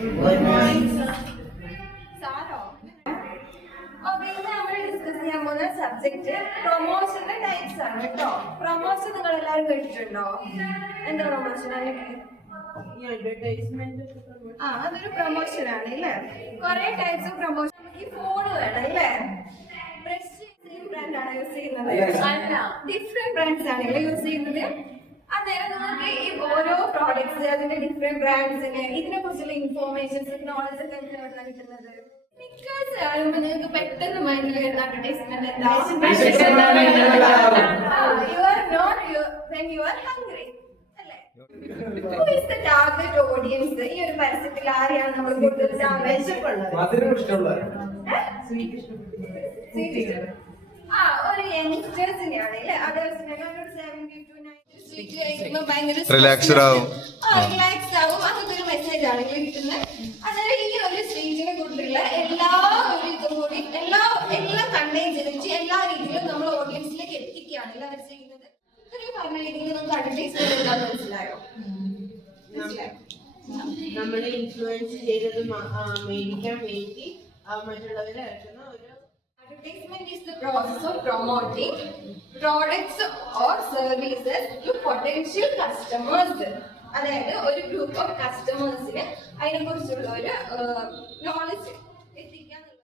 Good morning, sir. സാറോ okay, ഇന്ന് നമ്മൾ discuss ചെയ്യാൻ പോകുന്ന സബ്ജക്ട് പ്രൊമോഷന്റെ ടൈപ്സ് ആണ് കേട്ടോ. പ്രൊമോഷൻ നിങ്ങൾ എല്ലാവരും കേട്ടിട്ടുണ്ടോ? എന്താ പ്രൊമോഷൻ? അതൊരു പ്രൊമോഷൻ ആണ് അല്ലേ? കുറെ ടൈപ്സ് ഓഫ് പ്രൊമോഷൻ. ഈ ഫോൺ വേണം അല്ലേ? സെയിം ബ്രാൻഡ് ആണ് യൂസ് ചെയ്യുന്നത്? അല്ല, ഡിഫറെന്റ് ബ്രാൻഡ്സ് ആണല്ലേ യൂസ് ചെയ്യുന്നത്. അന്നേരം നിങ്ങൾക്ക് ഈ ഓരോ പ്രോഡക്ട്സ്, അതിന്റെ ഡിഫറെന്റ് ബ്രാൻഡ്സിന് ഇതിനെ കുറിച്ചുള്ള ഇൻഫോർമേഷൻസ്, നോളജ് ഒക്കെ എവിടെയാണ് കിട്ടുന്നത്? സ്നിക്കേഴ്സ് കാണുമ്പോൾ നിങ്ങൾക്ക് പെട്ടെന്ന് മൈൻഡിൽ വരുന്ന അഡ്വർടൈസ്മെന്റ് എന്താ? You are not when you are hungry അല്ലേ? Who is the target audience? ഈ ഒരു പരസ്യത്തിൽ ആരെയാണ് നമ്മൾ കൂടുതൽ ഒരു യങ്സ്റ്റേഴ്സിനെയാണ് അല്ലേ? റിലാക്സ്ഡ് ആവും, റിലാക്സ് ആവും. അതൊക്കെ ഒരു മെസ്സേജ് ആണ് കിട്ടുന്നത്. അതായത് ഈ ഒരു സ്റ്റേജിനെ കുറിച്ചുള്ള എല്ലാ ഒരു ഇതും കൂടി എല്ലാ കണ്ടെയ്ൻ ചെയ്തിട്ട് എല്ലാ രീതിയിലും നമ്മൾ ഓഡിയൻസിലേക്ക് എത്തിക്കുകയാണ് എല്ലാവരും ചെയ്യുന്നത്. ഇത്രയും പറഞ്ഞ രീതിയിൽ നമുക്ക് അഡ്വർടൈസ്മെന്റ് എന്താന്ന് മനസ്സിലായോ? നമ്മളെ ഇൻഫ്ലുവൻസ് ചെയ്തത് മേടിക്കാൻ വേണ്ടി മറ്റുള്ളവരെ ഇറക്കുന്ന ഒരു advertisement is the process of promoting products or services to potential customers. അതായത് ഒരു ഗ്രൂപ്പ് ഓഫ് കസ്റ്റമേഴ്സിന് അതിനെ കുറിച്ചുള്ള ഒരു നോളജ്